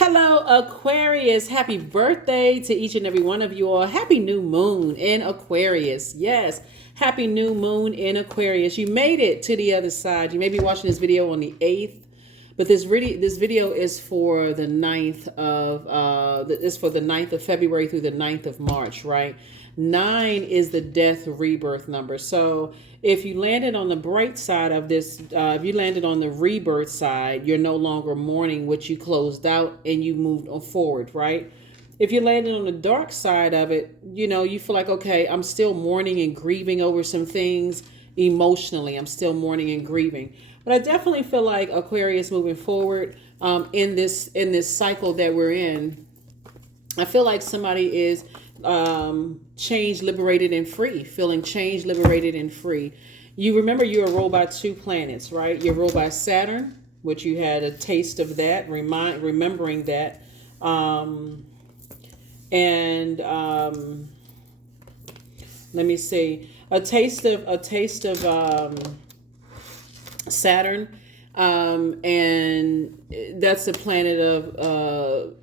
Hello, Aquarius. Happy birthday to each and every one of you all. Happy new moon in Aquarius. Yes, happy new moon in Aquarius. You made it to the other side. You may be watching this video on the 8th, but this video is for the 9th of February through the 9th of March, right? 9 is the death rebirth number. So if you landed on the bright side of this, if you landed on the rebirth side, you're no longer mourning what you closed out and you moved on forward, right? If you landed on the dark side of it, you feel like, okay, I'm still mourning and grieving over some things emotionally. I'm still mourning and grieving. But I definitely feel like Aquarius moving forward in this cycle that we're in. I feel like somebody is changed, liberated, and free, feeling changed, liberated, and free. You remember you're ruled by two planets, right? You're ruled by Saturn, which you had a taste of that, remembering that. Let me see, a taste of Saturn, and that's the planet of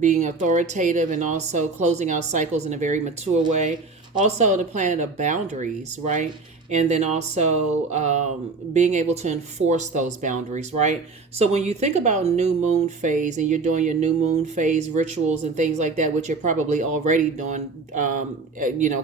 being authoritative and also closing out cycles in a very mature way. Also the planet of boundaries, right? And then also being able to enforce those boundaries, right? So when you think about new moon phase and you're doing your new moon phase rituals and things like that, which you're probably already doing,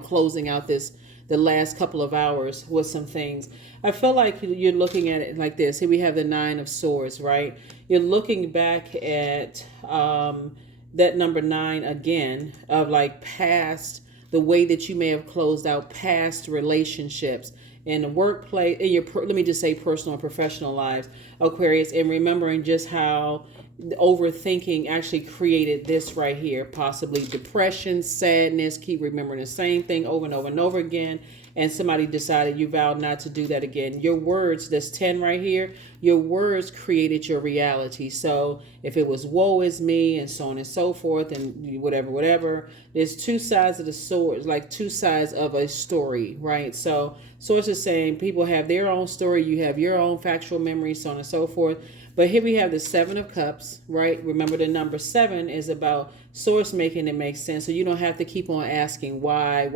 closing out the last couple of hours with some things. I feel like you're looking at it like this. Here we have the 9 of Swords, right? You're looking back at that number 9 again, of like past, the way that you may have closed out past relationships in the workplace, in your, let me just say, personal and professional lives, Aquarius, and remembering just how overthinking actually created this right here, possibly depression, sadness, keep remembering the same thing over and over and over again, and somebody decided you vowed not to do that again. Your words, this 10 right here, your words created your reality. So if it was woe is me and so on and so forth and whatever, there's two sides of the sword, like two sides of a story, right? So Source is saying people have their own story, you have your own factual memories, so on and so forth. But here we have the 7 of Cups, right? Remember, the number 7 is about source making it make sense. So you don't have to keep on asking why.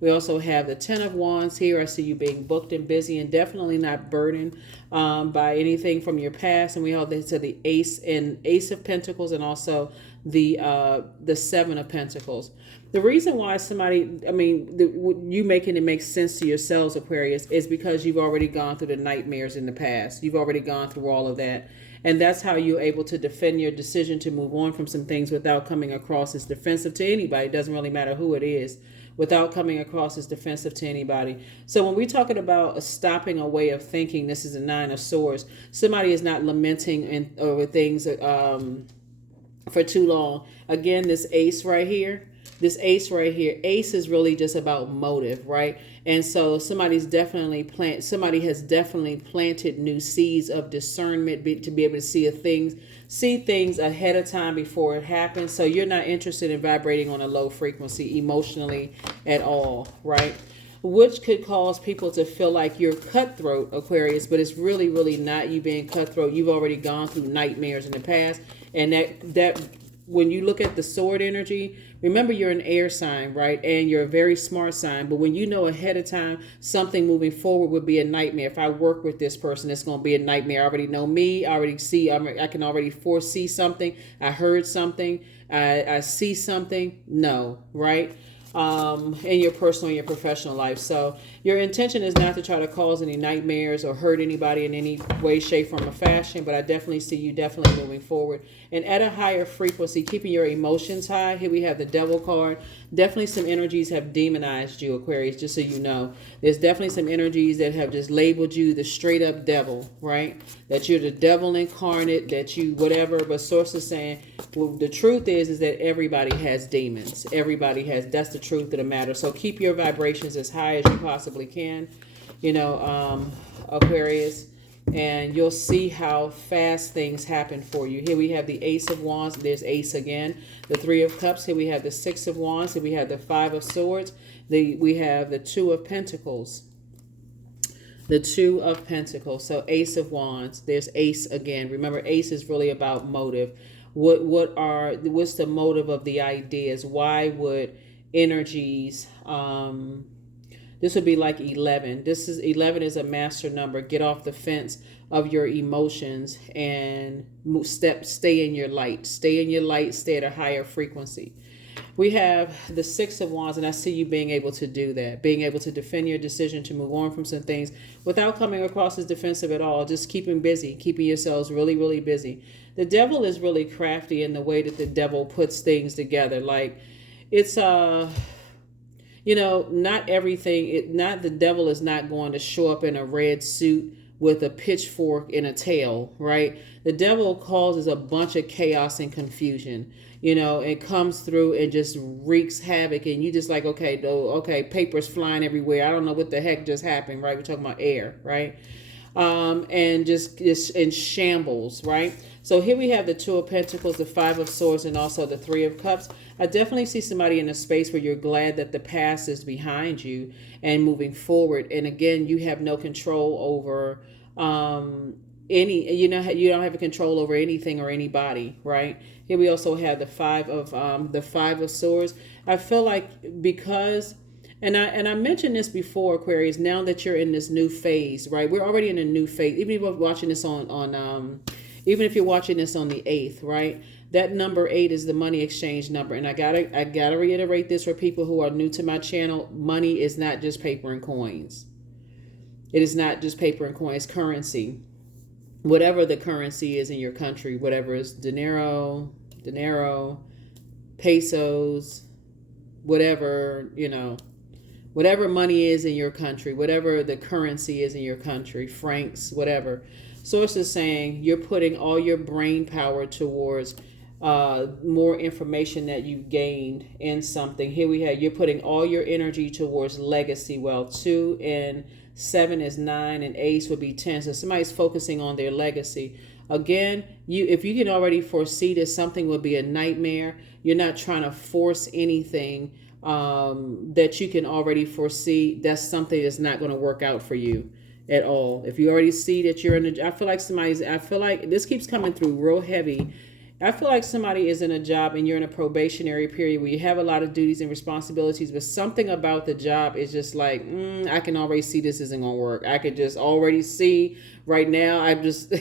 We also have the 10 of Wands here. I see you being booked and busy and definitely not burdened by anything from your past. And we have the Ace of Pentacles and also the 7 of Pentacles. The reason why you making it make sense to yourselves, Aquarius, is because you've already gone through the nightmares in the past. You've already gone through all of that. And that's how you're able to defend your decision to move on from some things without coming across as defensive to anybody. It doesn't really matter who it is, without coming across as defensive to anybody. So when we're talking about stopping a way of thinking, this is a 9 of Swords. Somebody is not lamenting over things for too long. Again, this ace right here, ace is really just about motive, right? And so somebody has definitely planted new seeds of discernment to be able to see things ahead of time before it happens. So you're not interested in vibrating on a low frequency emotionally at all, right? Which could cause people to feel like you're cutthroat, Aquarius, but it's really, really not you being cutthroat. You've already gone through nightmares in the past, and that when you look at the sword energy, remember you're an air sign, right? And you're a very smart sign. But when you know ahead of time something moving forward would be a nightmare. If I work with this person, it's going to be a nightmare. I already know me. I already see. I can already foresee something. I heard something. I see something. No, right? In your personal and your professional life. So your intention is not to try to cause any nightmares or hurt anybody in any way, shape, form, or fashion, but I definitely see you definitely moving forward and at a higher frequency, keeping your emotions high. Here we have the Devil card. Definitely some energies have demonized you, Aquarius, just so you know. There's definitely some energies that have just labeled you the straight up devil, right? That you're the devil incarnate, that you whatever, but Source is saying, well, the truth is that everybody has demons. Everybody has, that's the truth of the matter. So keep your vibrations as high as you possibly can, Aquarius, and you'll see how fast things happen for you. Here we have the Ace of Wands. There's Ace again. The 3 of Cups. Here we have the 6 of Wands. Here we have the 5 of Swords. We have the 2 of Pentacles. The Two of Pentacles. So Ace of Wands. There's Ace again. Remember, Ace is really about motive. What's the motive of the ideas? Why would energies this would be like 11. 11 is a master number. Get off the fence of your emotions and stay in your light. Stay in your light, stay at a higher frequency. We have the Six of Wands, and I see you being able to do that, being able to defend your decision to move on from some things without coming across as defensive at all, just keeping busy, keeping yourselves really, really busy. The devil is really crafty in the way that the devil puts things together. Like, it's not everything, not the devil is not going to show up in a red suit with a pitchfork and a tail, right? The devil causes a bunch of chaos and confusion. It comes through and just wreaks havoc, and you just like, okay, papers flying everywhere. I don't know what the heck just happened, right? We're talking about air, right? And just in shambles, right? So here we have the Two of Pentacles, the Five of Swords, and also the Three of Cups. I definitely see somebody in a space where you're glad that the past is behind you and moving forward. And again, you have no control over you don't have a control over anything or anybody, right? Here we also have the Five of Swords. I feel like because and I mentioned this before, Aquarius, now that you're in this new phase, right? We're already in a new phase. Even if you're watching this even if you're watching this on the 8th, right? That number 8 is the money exchange number. And I gotta reiterate this for people who are new to my channel. Money is not just paper and coins. It is not just paper and coins, currency. Whatever the currency is in your country, whatever is dinero, pesos, whatever, whatever money is in your country, whatever the currency is in your country, francs, whatever. Source is saying you're putting all your brain power towards more information that you've gained in something. Here we have, you're putting all your energy towards legacy wealth. 2 and 7 is 9, and Ace would be 10. So somebody's focusing on their legacy. Again, if you can already foresee that something will be a nightmare, you're not trying to force anything that you can already foresee. That's something that's not going to work out for you at all. If you already see that you're I feel like this keeps coming through real heavy. I feel like somebody is in a job and you're in a probationary period where you have a lot of duties and responsibilities, but something about the job is just like, I can already see this isn't going to work. I could just already see right now. I'm just,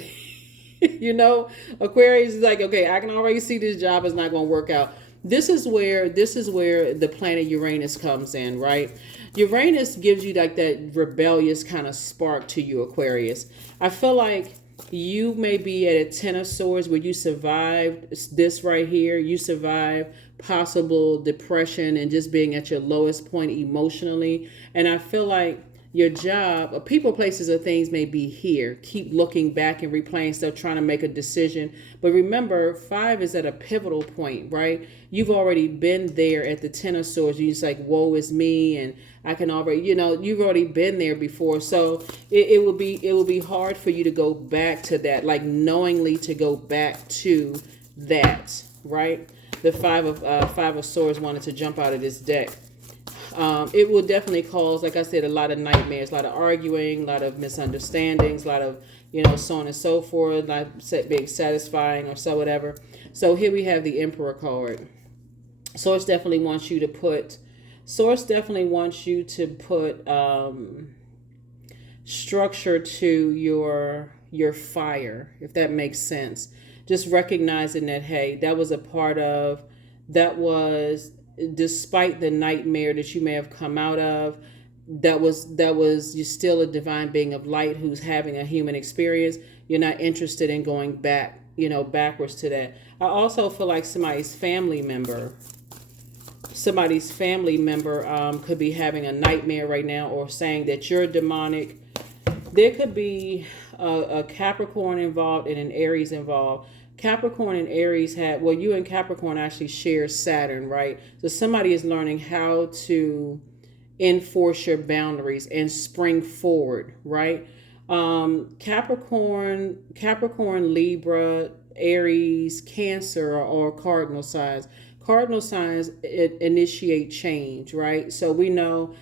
Aquarius is like, okay, I can already see this job is not going to work out. This is where the planet Uranus comes in, right? Uranus gives you like that rebellious kind of spark to you, Aquarius. I feel like you may be at a 10 of Swords where you survived this right here. You survived possible depression and just being at your lowest point emotionally. And I feel like your job, people, places, or things may be here. Keep looking back and replaying stuff, trying to make a decision. But remember, 5 is at a pivotal point, right? You've already been there at the 10 of Swords. You're just like, woe is me, and I can already, you've already been there before. So it will be hard for you to go back to that, like knowingly to go back to that, right? The Five of Swords wanted to jump out of this deck. It will definitely cause, like I said, a lot of nightmares, a lot of arguing, a lot of misunderstandings, a lot of, so on and so forth, not being satisfying or so whatever. So here we have the Emperor card. Source definitely wants you to put structure to your fire, if that makes sense. Just recognizing that, hey, despite the nightmare that you may have come out of, you're still a divine being of light who's having a human experience. You're not interested in going back, backwards to that. I also feel like somebody's family member could be having a nightmare right now, or saying that you're demonic. There could be a Capricorn involved and an Aries involved. Capricorn and Aries you and Capricorn actually share Saturn, right? So somebody is learning how to enforce your boundaries and spring forward, right? Capricorn, Libra, Aries, Cancer are cardinal signs. Cardinal signs initiate change, right? So we know,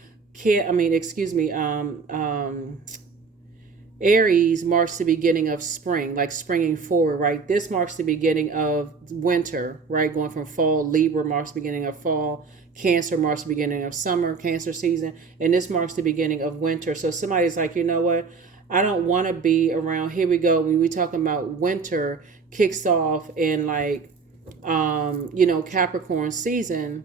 Aries marks the beginning of spring, like springing forward, right? This marks the beginning of winter, right? Going from fall. Libra marks the beginning of fall. Cancer marks the beginning of summer, Cancer season. And this marks the beginning of winter. So somebody's like, you know what? I don't want to be around. Here we go. When we talking about winter kicks off in like, Capricorn season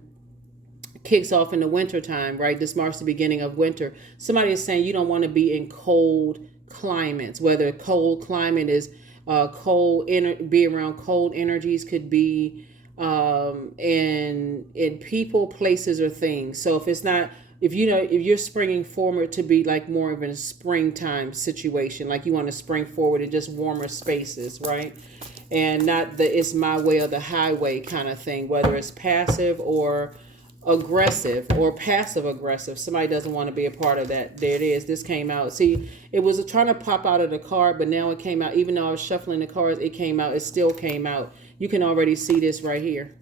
kicks off in the winter time, right? This marks the beginning of winter. Somebody is saying you don't want to be in cold climates, whether cold climate is be around cold energies, could be in people, places, or things. So if you're springing forward to be like more of a springtime situation, like you want to spring forward in just warmer spaces, right? And not the it's my way or the highway kind of thing, whether it's passive or aggressive or passive aggressive. Somebody doesn't want to be a part of that. There it is. This came out. See, it was trying to pop out of the card, but now it came out. Even though I was shuffling the cards, it came out. It still came out. You can already see this right here.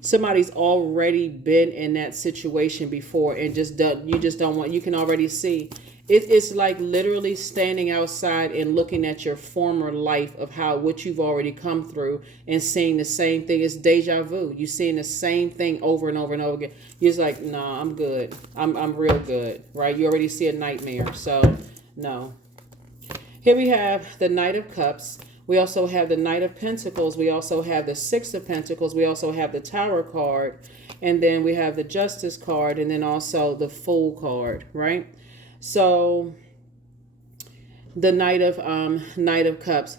Somebody's already been in that situation before and you just don't want, you can already see. It's like literally standing outside and looking at your former life of what you've already come through and seeing the same thing. It's deja vu. You're seeing the same thing over and over and over again. You're just like, nah, I'm good. I'm real good, right? You already see a nightmare. So, no. Here we have the Knight of Cups. We also have the Knight of Pentacles. We also have the Six of Pentacles. We also have the Tower card. And then we have the Justice card. And then also the Fool card, right? So the Knight of Cups.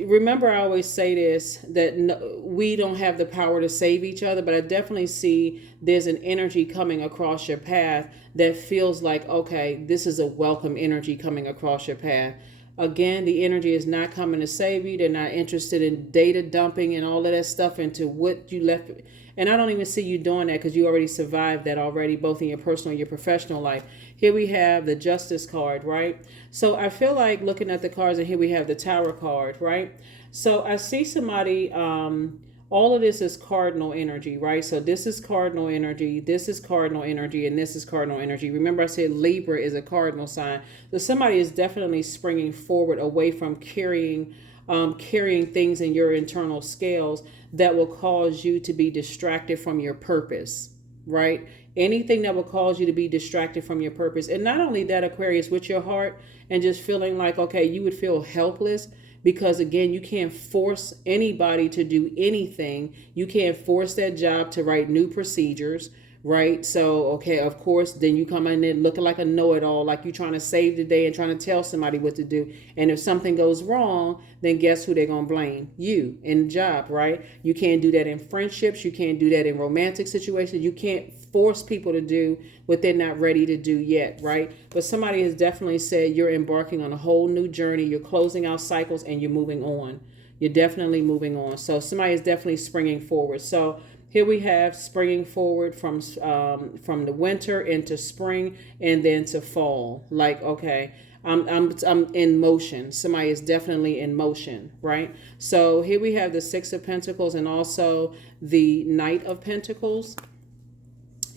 Remember, I always say this, that we don't have the power to save each other, but I definitely see there's an energy coming across your path that feels like, okay, this is a welcome energy coming across your path. Again, the energy is not coming to save you. They're not interested in data dumping and all of that stuff into what you left. And I don't even see you doing that because you already survived that already, both in your personal and your professional life. Here we have the Justice card, right? So I feel like looking at the cards, and here we have the Tower card, right? So I see somebody, all of this is cardinal energy, right? So this is cardinal energy, this is cardinal energy, and this is cardinal energy. Remember I said Libra is a cardinal sign. So somebody is definitely springing forward away from carrying things in your internal scales that will cause you to be distracted from your purpose, right? Anything that will cause you to be distracted from your purpose. And not only that, Aquarius, with your heart and just feeling like, okay, you would feel helpless because, again, you can't force anybody to do anything. You can't force that job to write new procedures, right? So, okay, of course, then you come in there looking like a know-it-all, like you're trying to save the day and trying to tell somebody what to do. And if something goes wrong, then guess who they're going to blame? You in the job, right? You can't do that in friendships. You can't do that in romantic situations. You can't force people to do what they're not ready to do yet, right? But somebody has definitely said you're embarking on a whole new journey. You're closing out cycles and you're moving on. You're definitely moving on. So somebody is definitely springing forward. So here we have springing forward from the winter into spring and then to fall. Like, okay, I'm in motion. Somebody is definitely in motion, right? So here we have the Six of Pentacles and also the Knight of Pentacles.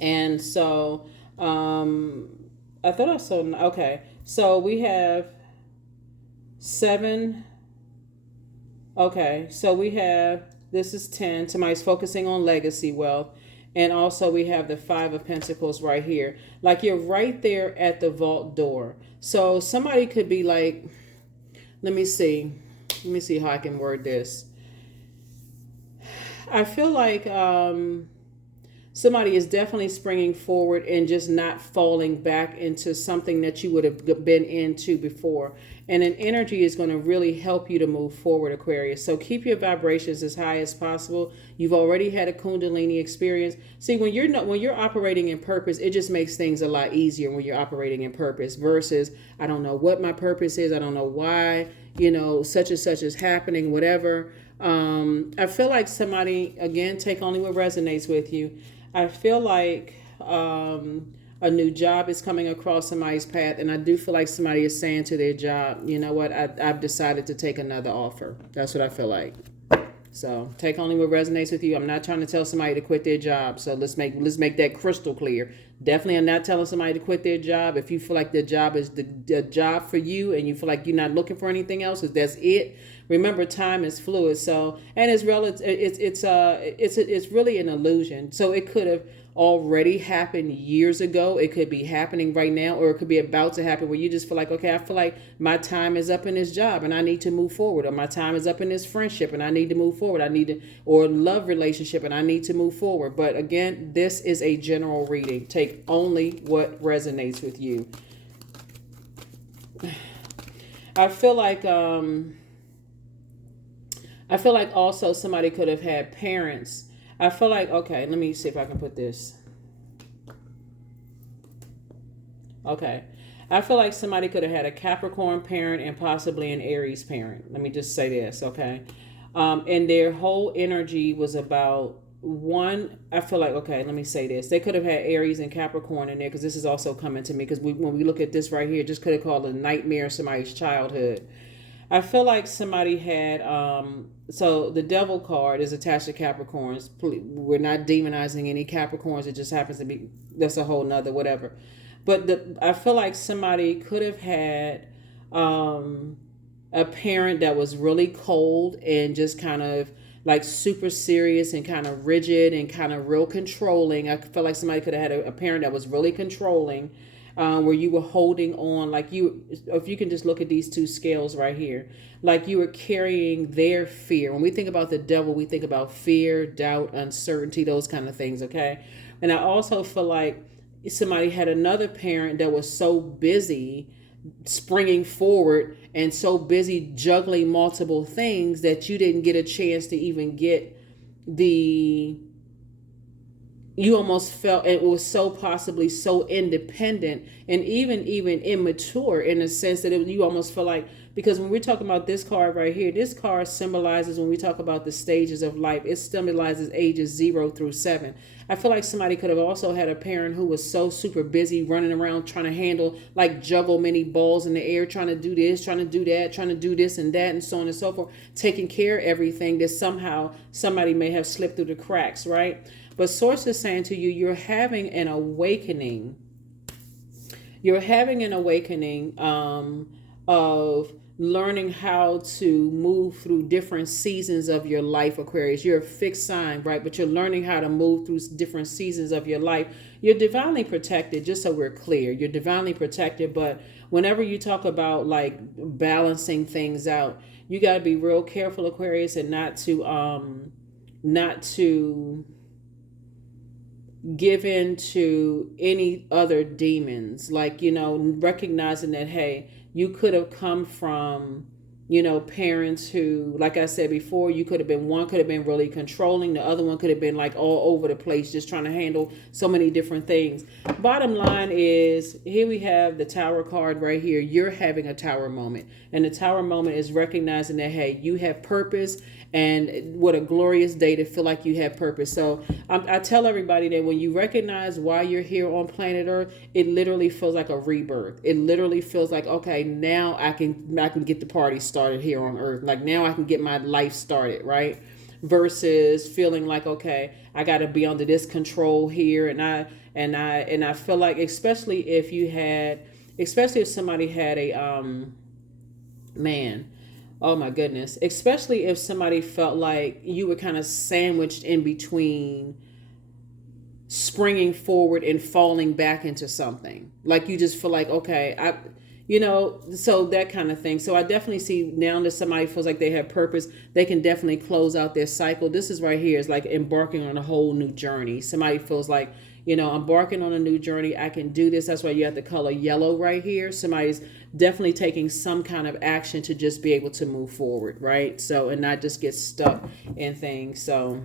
And so I thought I saw, okay, so we have 7. Okay, so we have, this is 10. Somebody's focusing on legacy wealth. And also we have the 5 of Pentacles right here. Like you're right there at the vault door. So somebody could be like, let me see how I can word this. I feel like somebody is definitely springing forward and just not falling back into something that you would have been into before. And an energy is going to really help you to move forward, Aquarius. So keep your vibrations as high as possible. You've already had a Kundalini experience. See, when you're operating in purpose, it just makes things a lot easier when you're operating in purpose versus, I don't know what my purpose is. I don't know why, such and such is happening, whatever. I feel like somebody, again, take only what resonates with you. I feel like a new job is coming across somebody's path, and I do feel like somebody is saying to their job, you know what, I've decided to take another offer. That's what I feel like. So take only what resonates with you. I'm not trying to tell somebody to quit their job. So let's make that crystal clear. Definitely, I'm not telling somebody to quit their job. If you feel like their job is the job for you, and you feel like you're not looking for anything else, if that's it. Remember, time is fluid. So, and it's relative. It's really an illusion. So it could have already happened years ago. It could be happening right now, or it could be about to happen, where you just feel like, okay, I feel like my time is up in this job and I need to move forward, or my time is up in this friendship and I need to move forward. I need to, or love relationship and I need to move forward. But again, this is a general reading. Take only what resonates with you. I feel like also somebody could have had parents. I feel like, okay, let me see if I can put this. Okay. I feel like somebody could have had a Capricorn parent and possibly an Aries parent. Let me just say this, okay? And their whole energy was about one. I feel like, okay, let me say this. They could have had Aries and Capricorn in there, because this is also coming to me, because when we look at this right here, just could have called a nightmare of somebody's childhood. I feel like somebody had, so the devil card is attached to Capricorns. We're not demonizing any Capricorns. It just happens to be, that's a whole nother whatever. But I feel like somebody could have had a parent that was really cold and just kind of like super serious and kind of rigid and kind of real controlling. I feel like somebody could have had a parent that was really controlling, where you were holding on, like you, if you can just look at these two scales right here, like you were carrying their fear. When we think about the devil, we think about fear, doubt, uncertainty, those kind of things, okay? And I also feel like somebody had another parent that was so busy springing forward and so busy juggling multiple things that you didn't get a chance to even get you almost felt it was so possibly so independent and even immature, in a sense that you almost feel like, because when we're talking about this card right here, this card symbolizes, when we talk about the stages of life, it symbolizes ages 0 through 7. I feel like somebody could have also had a parent who was so super busy running around trying to handle, like juggle many balls in the air, trying to do this, trying to do that, trying to do this and that, and so on and so forth, taking care of everything, that somehow somebody may have slipped through the cracks, right? But Source is saying to you, you're having an awakening. You're having an awakening of learning how to move through different seasons of your life, Aquarius. You're a fixed sign, right? But you're learning how to move through different seasons of your life. You're divinely protected, just so we're clear. You're divinely protected, but whenever you talk about like balancing things out, you got to be real careful, Aquarius, and not to give in to any other demons, like, recognizing that, hey, you could have come from, parents who, like I said before, one could have been really controlling, the other one could have been like all over the place, just trying to handle so many different things. Bottom line is, here we have the Tower card right here. You're having a Tower moment, and the Tower moment is recognizing that, hey, you have purpose. And what a glorious day to feel like you have purpose. So I tell everybody that when you recognize why you're here on planet Earth, it literally feels like a rebirth. It literally feels like, okay, now I can get the party started here on Earth. Like, now I can get my life started, right? Versus feeling like, okay, I got to be under this control here, and I feel like, especially if somebody had a man. Oh my goodness. Especially if somebody felt like you were kind of sandwiched in between springing forward and falling back into something. Like you just feel like, okay, so that kind of thing. So I definitely see now that somebody feels like they have purpose, they can definitely close out their cycle. This is right here is like embarking on a whole new journey. Somebody feels like, embarking on a new journey. I can do this. That's why you have the color yellow right here. Somebody's definitely taking some kind of action to just be able to move forward, right? So, and not just get stuck in things. So,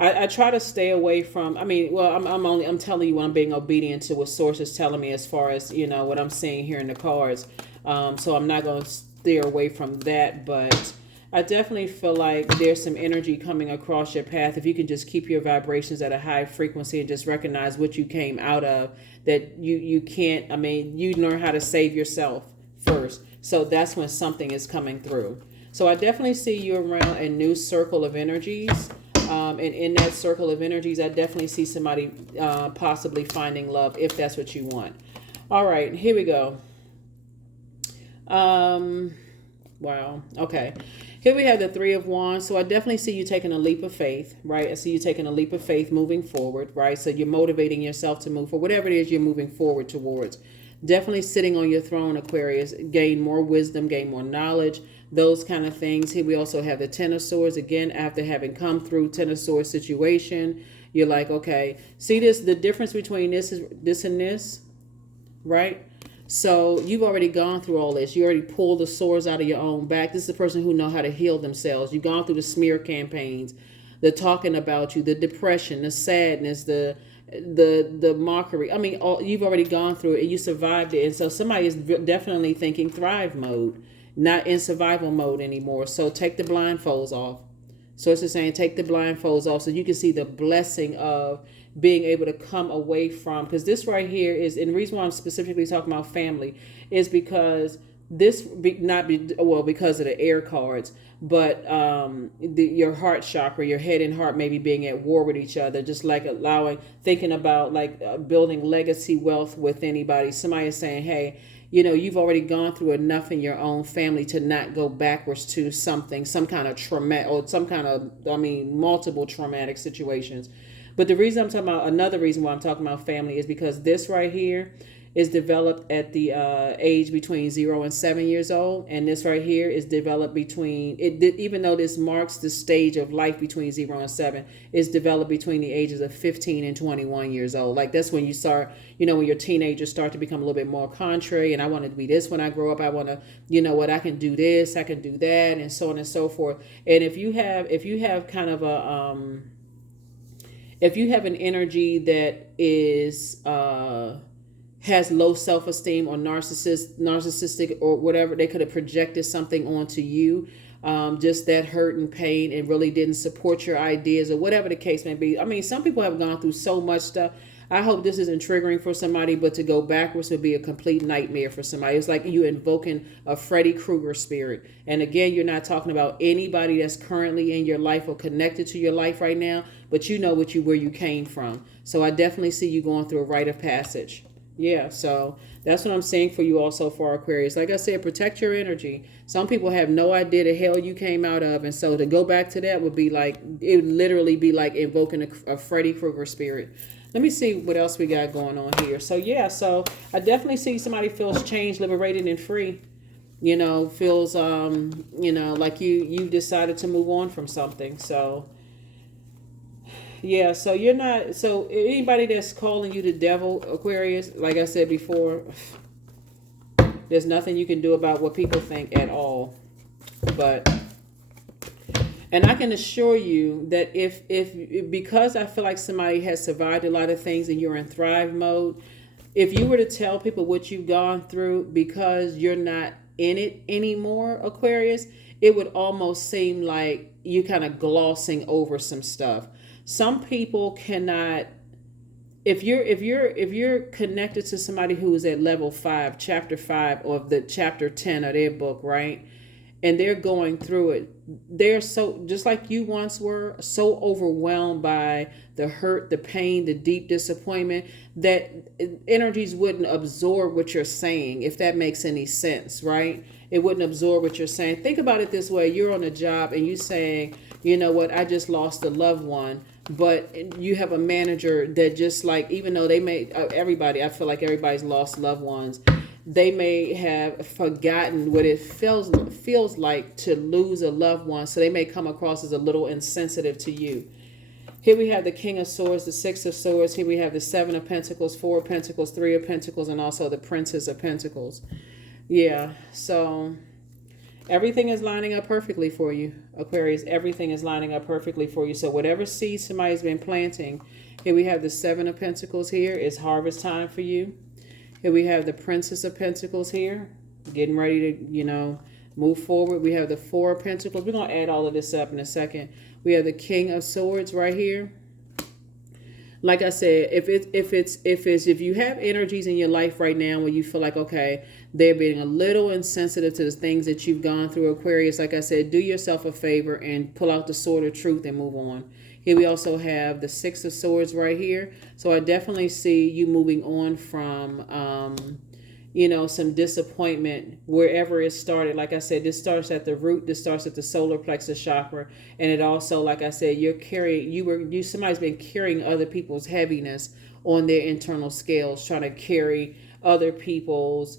I try to stay away from, I'm telling you, I'm being obedient to what Source is telling me as far as, what I'm seeing here in the cards. So I'm not going to steer away from that, but I definitely feel like there's some energy coming across your path. If you can just keep your vibrations at a high frequency and just recognize what you came out of, that you can't, you learn how to save yourself first. So that's when something is coming through. So I definitely see you around a new circle of energies. And in that circle of energies, I definitely see somebody possibly finding love if that's what you want. All right, here we go. Wow. Okay. Here we have the Three of Wands. So I definitely see you taking a leap of faith, right? I see you taking a leap of faith moving forward, right? So you're motivating yourself to move for whatever it is you're moving forward towards. Definitely sitting on your throne, Aquarius, gain more wisdom, gain more knowledge, those kind of things. Here we also have the Ten of Swords. Again, after having come through Ten of Swords situation, you're like, okay, see this, the difference between this and this, right? So you've already gone through all this. You already pulled the swords out of your own back. This is the person who know how to heal themselves. You've gone through the smear campaigns, the talking about you, the depression, the sadness, the mockery. I mean, you've already gone through it and you survived it. And so somebody is definitely thinking thrive mode, not in survival mode anymore. So take the blindfolds off. So it's just saying take the blindfolds off so you can see the blessing of being able to come away from, because this right here is, and the reason why I'm specifically talking about family is because because of the air cards, but your heart chakra, your head and heart maybe being at war with each other, just like thinking about building legacy wealth with anybody. Somebody is saying, hey, you've already gone through enough in your own family to not go backwards to some kind of trauma or some kind of, multiple traumatic situations. But another reason why I'm talking about family is because this right here is developed at the age between 0 and 7 years old. And this right here is developed even though this marks the stage of life between 0 and 7, is developed between the ages of 15 and 21 years old. Like that's when you start, when your teenagers start to become a little bit more contrary. And I want to be this when I grow up. I want to, I can do this, I can do that, and so on and so forth. And if you have kind of if you have an energy that is has low self-esteem or narcissistic or whatever, they could have projected something onto you, just that hurt and pain, and really didn't support your ideas or whatever the case may be. I mean, some people have gone through so much stuff. I hope this isn't triggering for somebody, but to go backwards would be a complete nightmare for somebody. It's like you invoking a Freddy Krueger spirit. And again, you're not talking about anybody that's currently in your life or connected to your life right now, but you know where you came from. So I definitely see you going through a rite of passage. Yeah, so that's what I'm saying for you also for Aquarius. Like I said, protect your energy. Some people have no idea the hell you came out of. And so to go back to that would be it would literally be like invoking a Freddy Krueger spirit. Let me see what else we got going on here. So yeah, so I definitely see somebody feels changed, liberated, and free. Feels like you decided to move on from something. So yeah, so you're not, so anybody that's calling you the devil, Aquarius, like I said before, there's nothing you can do about what people think at all. And I can assure you that because I feel like somebody has survived a lot of things and you're in thrive mode, if you were to tell people what you've gone through because you're not in it anymore, Aquarius, it would almost seem like you kind of glossing over some stuff. Some people cannot, if you're connected to somebody who is at level 5, chapter 5 of the chapter 10 of their book, right? And they're going through it. They're so, just like you once were, so overwhelmed by the hurt, the pain, the deep disappointment that energies wouldn't absorb what you're saying, if that makes any sense, right? It wouldn't absorb what you're saying. Think about it this way. You're on a job and you're saying, you know what, I just lost a loved one. But you have a manager that just even though they may, I feel like everybody's lost loved ones. They may have forgotten what it feels like to lose a loved one. So they may come across as a little insensitive to you. Here we have the King of Swords, the Six of Swords. Here we have the Seven of Pentacles, Four of Pentacles, Three of Pentacles, and also the Princess of Pentacles. Yeah, so everything is lining up perfectly for you, Aquarius. Everything is lining up perfectly for you. So whatever seed somebody's been planting, here we have the Seven of Pentacles here. It's harvest time for you. Here we have the Princess of Pentacles here, getting ready to, move forward. We have the Four of Pentacles. We're going to add all of this up in a second. We have the King of Swords right here. Like I said, if you have energies in your life right now where you feel like, okay, they're being a little insensitive to the things that you've gone through, Aquarius, like I said, do yourself a favor and pull out the sword of truth and move on. Here we also have the Six of Swords right here. So I definitely see you moving on from, some disappointment wherever it started. Like I said, this starts at the root. This starts at the solar plexus chakra, and it also, like I said, somebody's been carrying other people's heaviness on their internal scales, trying to carry other people's,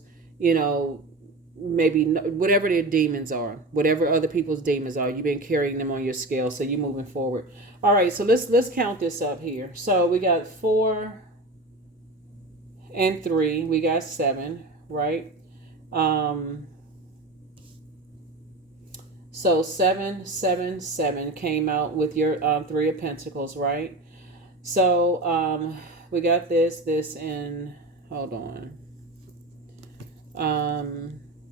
maybe whatever their demons are, whatever other people's demons are, you've been carrying them on your scale. So you're moving forward. All right, so let's count this up here. So we got 4 and 3, we got 7, right? So 7, 7, 7 came out with your 3 of Pentacles, right? So we got this, and hold on.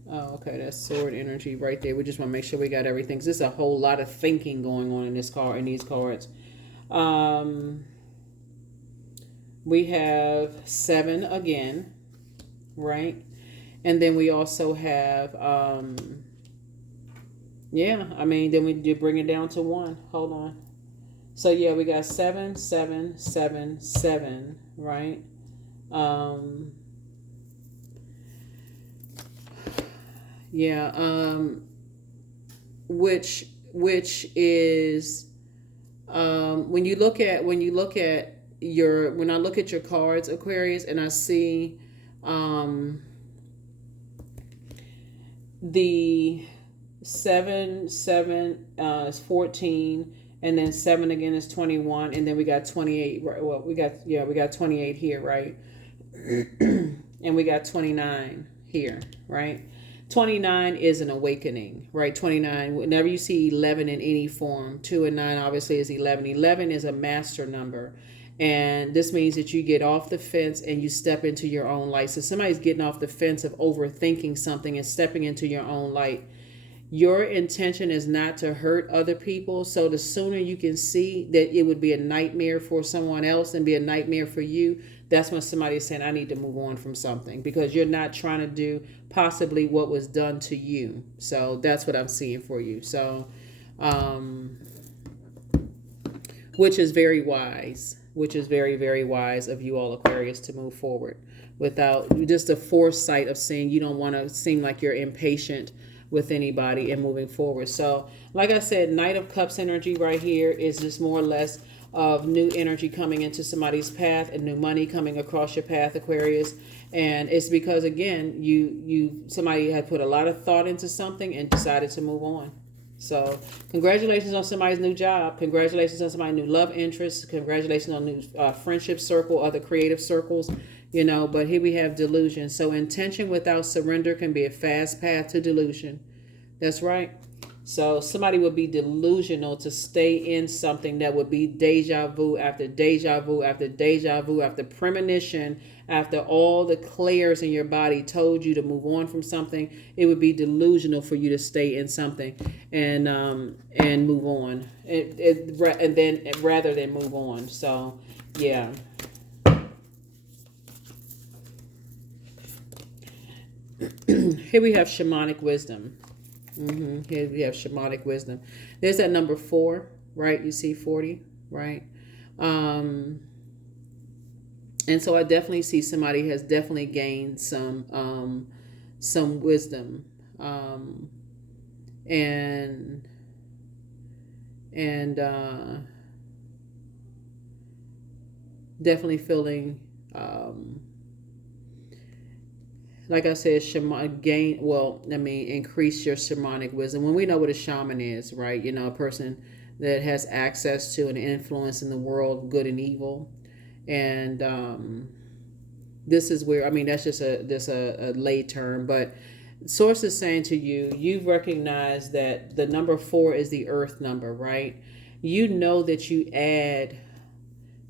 Oh, okay, that's sword energy right there. We just want to make sure we got everything. 'Cause there's a whole lot of thinking going on in this card, in these cards. We have 7 again, right? And then we also have, then we do bring it down to 1. Hold on. So yeah, we got 7, 7, 7, 7, right? Which is when I look at your cards, Aquarius, and I see the 7 is 14, and then 7 again is 21, and then we got 28. Well, we got 28 here, right? And we got 29 here, right? 29 is an awakening, right? 29, whenever you see 11 in any form, 2 and 9 obviously is 11. 11 is a master number. And this means that you get off the fence and you step into your own light. So somebody's getting off the fence of overthinking something and stepping into your own light. Your intention is not to hurt other people. So the sooner you can see that it would be a nightmare for someone else and be a nightmare for you, that's when somebody is saying, I need to move on from something, because you're not trying to do possibly what was done to you. So that's what I'm seeing for you. So, which is very wise, which is very, very wise of you all, Aquarius, to move forward without just a foresight of saying you don't want to seem like you're impatient with anybody and moving forward. So like I said, Knight of Cups energy right here is just more or less of new energy coming into somebody's path and new money coming across your path, Aquarius. And it's because, again, somebody had put a lot of thought into something and decided to move on. So congratulations on somebody's new job. Congratulations on somebody's new love interest. Congratulations on new friendship circle, other creative circles, but here we have delusion. So intention without surrender can be a fast path to delusion. That's right. So somebody would be delusional to stay in something that would be deja vu after deja vu after deja vu after premonition, after all the clairs in your body told you to move on from something. It would be delusional for you to stay in something and move on, and then rather than move on. So yeah. Here we have shamanic wisdom. Here we have shamanic wisdom. There's that number 4, right? You see 40, right? And so I definitely see somebody has definitely gained some wisdom, and definitely feeling. Like I said, increase your shamanic wisdom. When we know what a shaman is, right? A person that has access to an influence in the world, good and evil. And this is where, that's just a lay term, but Source is saying to you, you've recognized that the number 4 is the earth number, right? You know that you add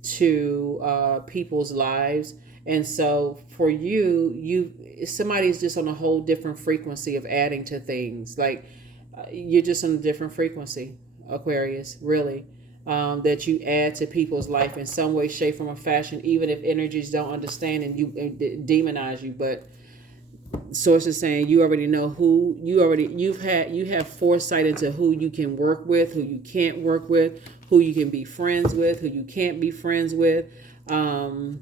to people's lives. And so for somebody's just on a whole different frequency of adding to things. Like you're just on a different frequency, Aquarius, really. That you add to people's life in some way, shape, form, or fashion, even if energies don't understand and demonize you. But Source is saying you already know you have foresight into who you can work with, who you can't work with, who you can be friends with, who you can't be friends with. And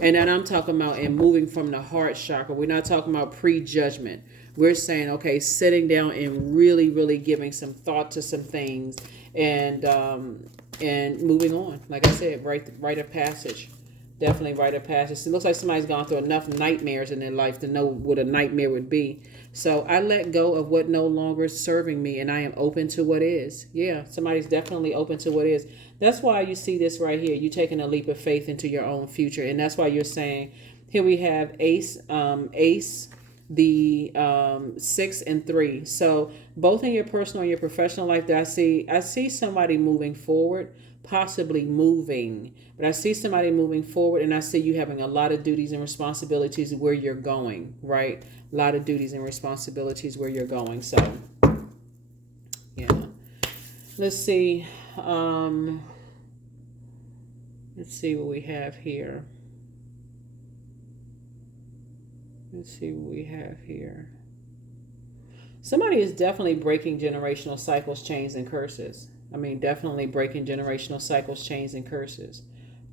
then I'm talking about in moving from the heart chakra. We're not talking about prejudgment. We're saying, okay, sitting down and really, really giving some thought to some things, and moving on. Like I said, rite of passage. Definitely rite of passage. It looks like somebody's gone through enough nightmares in their life to know what a nightmare would be. So I let go of what no longer is serving me, and I am open to what is. Yeah, somebody's definitely open to what is. That's why you see this right here. You're taking a leap of faith into your own future, and that's why you're saying, here we have Ace, the 6 and 3. So both in your personal and your professional life, that I see somebody moving forward, possibly moving, but I see somebody moving forward, and I see you having a lot of duties and responsibilities where you're going, right? A lot of duties and responsibilities where you're going. So yeah, let's see what we have here. Let's see what we have here. Somebody is definitely breaking generational cycles, chains, and curses. I mean, definitely breaking generational cycles, chains, and curses.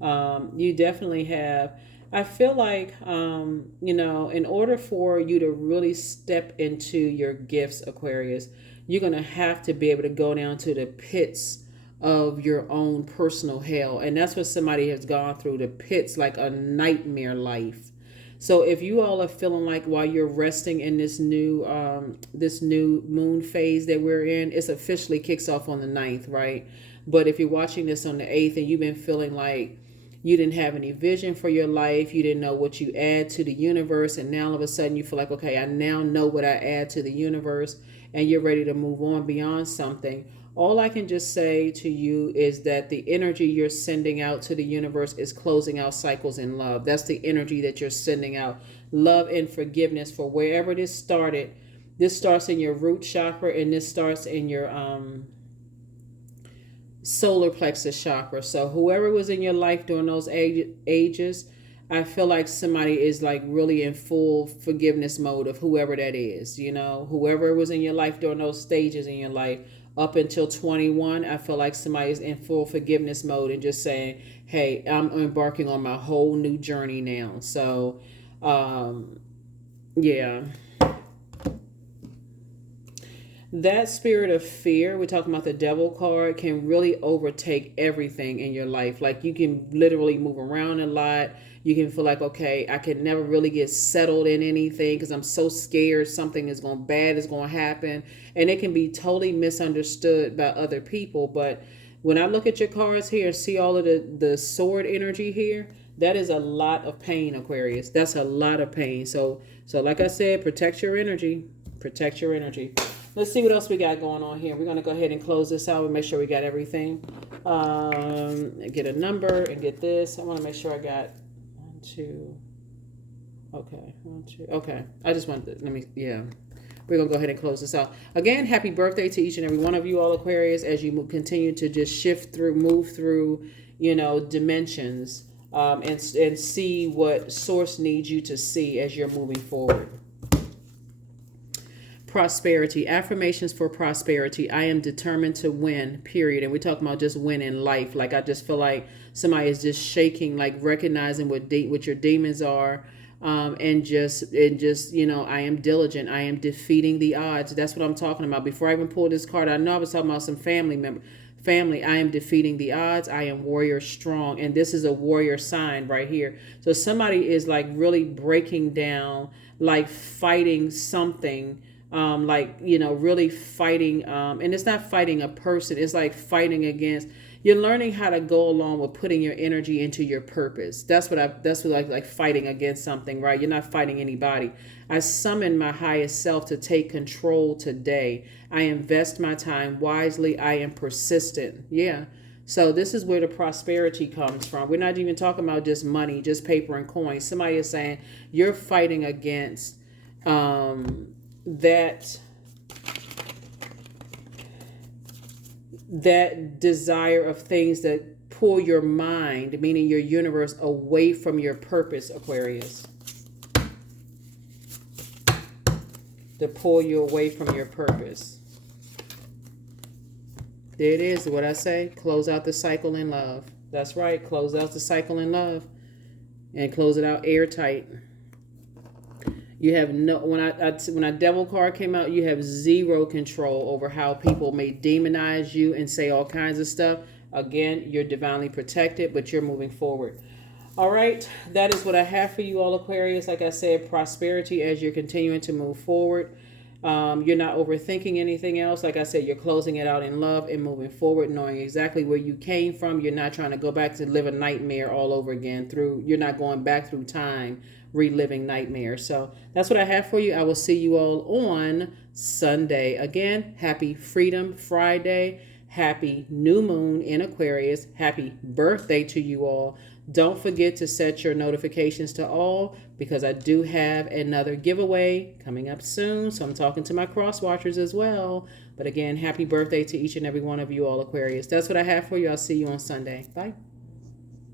You definitely have, I feel like, in order for you to really step into your gifts, Aquarius, you're going to have to be able to go down to the pits of your own personal hell. And that's what somebody has gone through, the pits, like a nightmare life. So if you all are feeling like while you're resting in this new moon phase that we're in, it's officially kicks off on the 9th, right? But if you're watching this on the 8th and you've been feeling like you didn't have any vision for your life, you didn't know what you add to the universe, and now all of a sudden you feel like, okay, I now know what I add to the universe, and you're ready to move on beyond something. All I can just say to you is that the energy you're sending out to the universe is closing out cycles in love. That's the energy that you're sending out. Love and forgiveness for wherever this started. This starts in your root chakra, and this starts in your solar plexus chakra. So whoever was in your life during those ages, I feel like somebody is like really in full forgiveness mode of whoever that is. Whoever was in your life during those stages in your life, up until 21, I feel like somebody is in full forgiveness mode and just saying, hey, I'm embarking on my whole new journey now. So, yeah. That spirit of fear, we're talking about the devil card, can really overtake everything in your life. Like you can literally move around a lot. You can feel like, okay, I can never really get settled in anything because I'm so scared something bad is going to happen. And it can be totally misunderstood by other people. But when I look at your cards here and see all of the sword energy here, that is a lot of pain, Aquarius. That's a lot of pain. So like I said, protect your energy. Protect your energy. Let's see what else we got going on here. We're going to go ahead and close this out and make sure we got everything. Get a number and get this. I want to make sure I got 1, 2. Okay, 1, 2. Okay, I just want to, we're going to go ahead and close this out. Again, happy birthday to each and every one of you all, Aquarius, as you continue to just move through, dimensions and see what source needs you to see as you're moving forward. Prosperity, affirmations for prosperity. I am determined to win, period. And we're talking about just win in life. Like I just feel like somebody is just shaking, like recognizing what your demons are. And just, I am diligent. I am defeating the odds. That's what I'm talking about. Before I even pulled this card, I know I was talking about some family. I am defeating the odds. I am warrior strong. And this is a warrior sign right here. So somebody is like really breaking down, like fighting something. Really fighting, and it's not fighting a person, it's like fighting against, you're learning how to go along with putting your energy into your purpose. That's what like fighting against something, right? You're not fighting anybody. I summon my highest self to take control today. I invest my time wisely. I am persistent. Yeah. So this is where the prosperity comes from. We're not even talking about just money, just paper and coins. Somebody is saying you're fighting against, that desire of things that pull your mind, meaning your universe, away from your purpose, Aquarius. To pull you away from your purpose. There it is. What I say? Close out the cycle in love. That's right. Close out the cycle in love. And close it out airtight. You have no, when I devil card came out, you have zero control over how people may demonize you and say all kinds of stuff. Again, you're divinely protected, but you're moving forward. All right, that is what I have for you all, Aquarius. Like I said, prosperity as you're continuing to move forward. You're not overthinking anything else. Like I said, you're closing it out in love and moving forward, knowing exactly where you came from. You're not trying to go back to live a nightmare all over again. You're not going back through time, reliving nightmares. So that's what I have for you. I will see you all on Sunday. Again, happy Freedom Friday. Happy new moon in Aquarius. Happy birthday to you all. Don't forget to set your notifications to all, because I do have another giveaway coming up soon. So I'm talking to my cross watchers as well. But again, happy birthday to each and every one of you all, Aquarius. That's what I have for you. I'll see you on Sunday. Bye.